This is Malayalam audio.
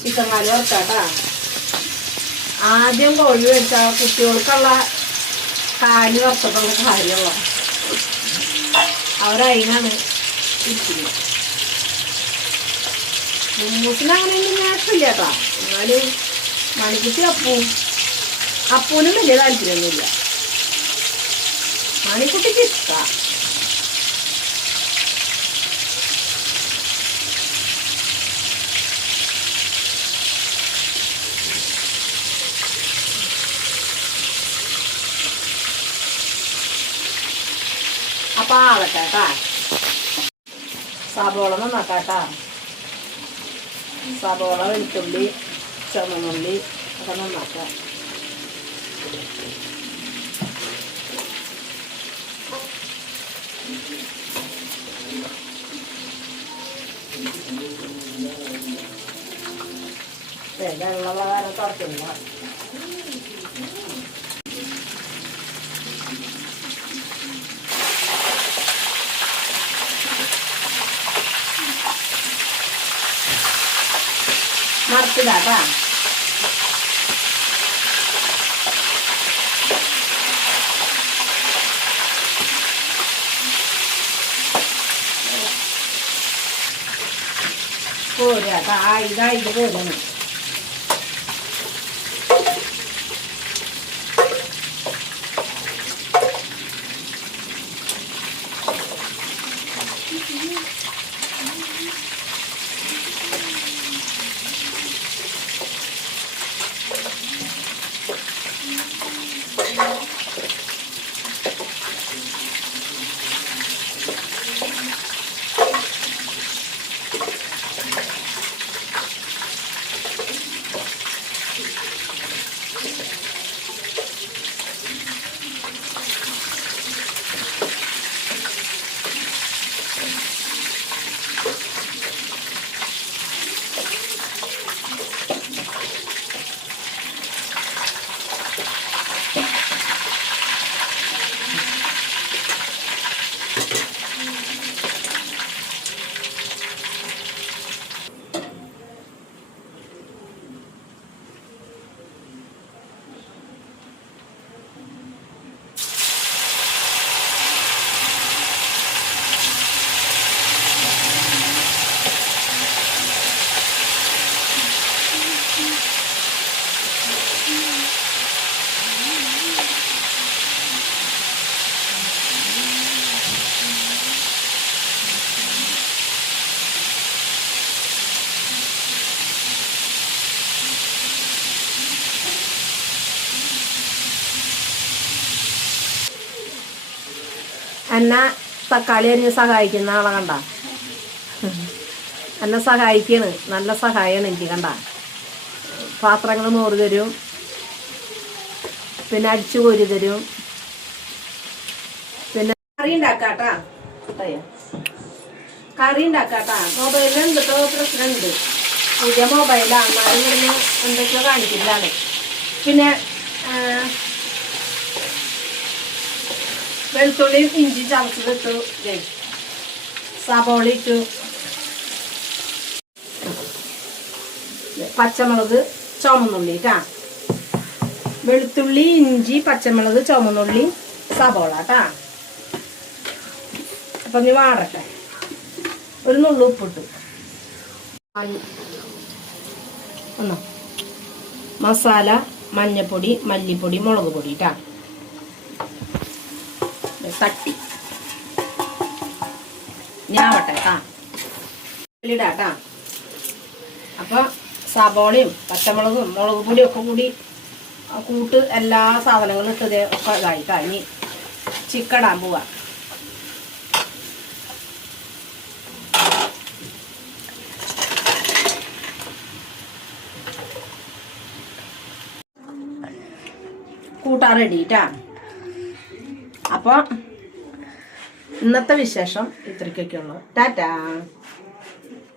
ചിക്കൻ കാൽ വറുത്താട്ടാ ആദ്യം കോഴി വെച്ചാൽ കുട്ടികൾക്കുള്ള കാൽ വറുത്തപ്പോൾ കാര്യമുള്ള അവരതിനാണ് ഇരിക്കുന്നത്. മൂസിന് അങ്ങനെ നേരമില്ല കേട്ടോ എന്നാലും മണിക്കുട്ടി അപ്പൂ അപ്പൂനും വലിയ താല്പര്യമൊന്നുമില്ല. മണിക്കുട്ടിക്ക് ഇഷ്ടമാണ് അപ്പൊ ആവട്ടെ കേട്ടാ സബോള നന്നാക്കാട്ടാ സബോള വെളുത്തുള്ളി ചുമന്നുള്ളി ഒക്കെ നന്നാക്കാം. വെള്ളം വളരെ തുറക്കില്ല മറച്ചിടാട്ടാ പോരാട്ടാ ആ ഇതാ ഇത് പോരാണ് എന്നെ തക്കാളി അരിഞ്ഞ് സഹായിക്കുന്ന ആളെ കണ്ട. അന്ന സഹായിക്കാണ്. നല്ല സഹായമാണ് എനിക്ക് കണ്ട. പാത്രങ്ങൾ നൂറ് തരും. പിന്നെ അടിച്ചു കോരി തരും. പിന്നെ കറി ഉണ്ടാക്കാട്ടാ. കറി ഉണ്ടാക്കാട്ടാ. മൊബൈലിൽ എന്തൊക്കെ പ്രശ്നമുണ്ട് പുതിയ മൊബൈലാണ് എന്നാലും എന്തൊക്കെയോ കാണിക്കില്ലാണ് പിന്നെ ആ, വെളുത്തുള്ളിയും ഇഞ്ചി ചതച്ചതിട്ടു. സബോള ഇട്ടു. പച്ചമുളക് ചുമന്നുള്ളി കേട്ടാ വെളുത്തുള്ളി ഇഞ്ചി പച്ചമുളക് ചുമന്നുള്ളി സബോള കേട്ടാ അപ്പൊ നീ വാടട്ടെ. ഒരു നുള്ളു ഉപ്പിട്ടു. മസാല മഞ്ഞപ്പൊടി മല്ലിപ്പൊടി മുളക് പൊടി ട്ടാ. തട്ടി. കേട്ടാ ഇടാട്ടാ അപ്പൊ സബോളയും പച്ചമുളകും മുളക് പൊടിയും ഒക്കെ കൂടി കൂട്ട് എല്ലാ സാധനങ്ങളും ഇട്ടത് ഒക്കെ ഇതായി ചിക്കൻ ഇടാൻ പോവാ. കൂട്ടാൻ റെഡിട്ടാ അപ്പോൾ ഇന്നത്തെ വിശേഷം ഇത്രയ്ക്കൊക്കെ ഉള്ളു. ടാറ്റാ.